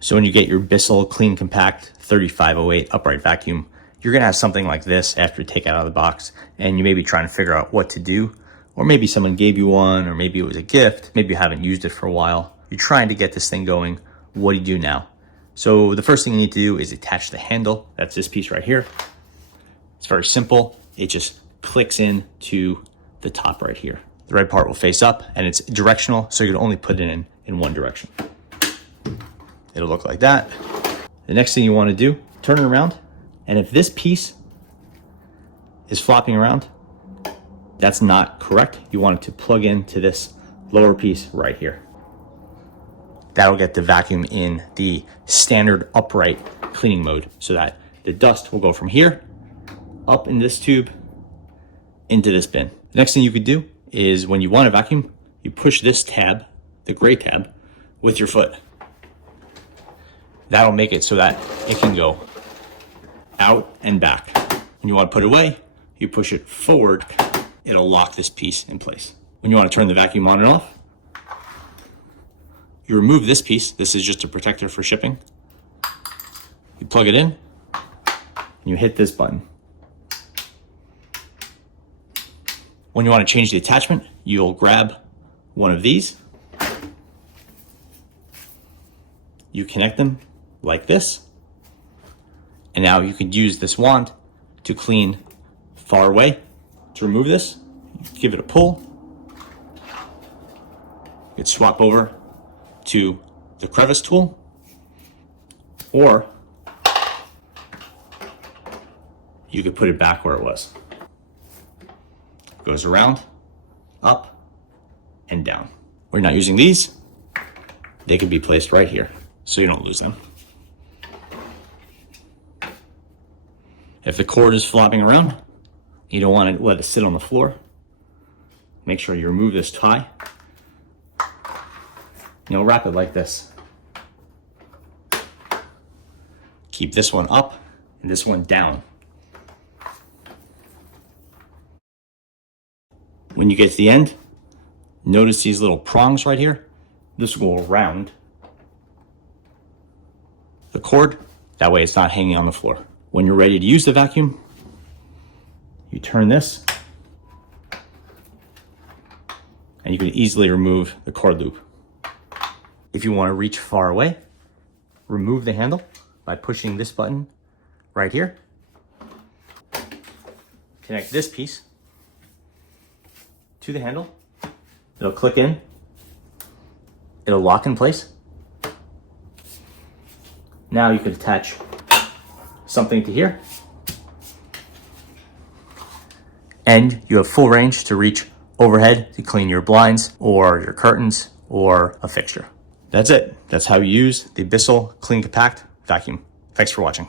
So when you get your Bissell Clean Compact 3508 upright vacuum, you're gonna have something like this after you take it out of the box, and you may be trying to figure out what to do, or maybe someone gave you one, or maybe it was a gift, maybe you haven't used it for a while. You're trying to get this thing going. What do you do now? So the first thing you need to do is attach the handle. That's this piece right here. It's very simple. It just clicks in to the top right here. The red part will face up and it's directional, so you can only put it in one direction. It'll look like that. The next thing you want to do, turn it around, and if this piece is flopping around, that's not correct. You want it to plug into this lower piece right here. That'll get the vacuum in the standard upright cleaning mode so that the dust will go from here up in this tube into this bin. The next thing you could do is when you want to vacuum, you push this tab, the gray tab, with your foot. That'll make it so that it can go out and back. When you want to put it away, you push it forward, it'll lock this piece in place. When you want to turn the vacuum on and off, you remove this piece. This is just a protector for shipping. You plug it in, and you hit this button. When you want to change the attachment, you'll grab one of these. You connect them like this. And now you can use this wand to clean far away. To remove this, give it a pull. You could swap over to the crevice tool, or you could put it back where it was. It goes around, up, and down. We're not using these. They could be placed right here so you don't lose them. If the cord is flopping around, you don't want to let it sit on the floor. Make sure you remove this tie. You'll wrap it like this. Keep this one up and this one down. When you get to the end, notice these little prongs right here. This will go around the cord. That way it's not hanging on the floor. When you're ready to use the vacuum, you turn this and you can easily remove the cord loop. If you want to reach far away, remove the handle by pushing this button right here. Connect this piece to the handle. It'll click in. It'll lock in place. Now you can attach something to here. And you have full range to reach overhead to clean your blinds or your curtains or a fixture. That's it. That's how you use the Bissell Clean Compact vacuum. Thanks for watching.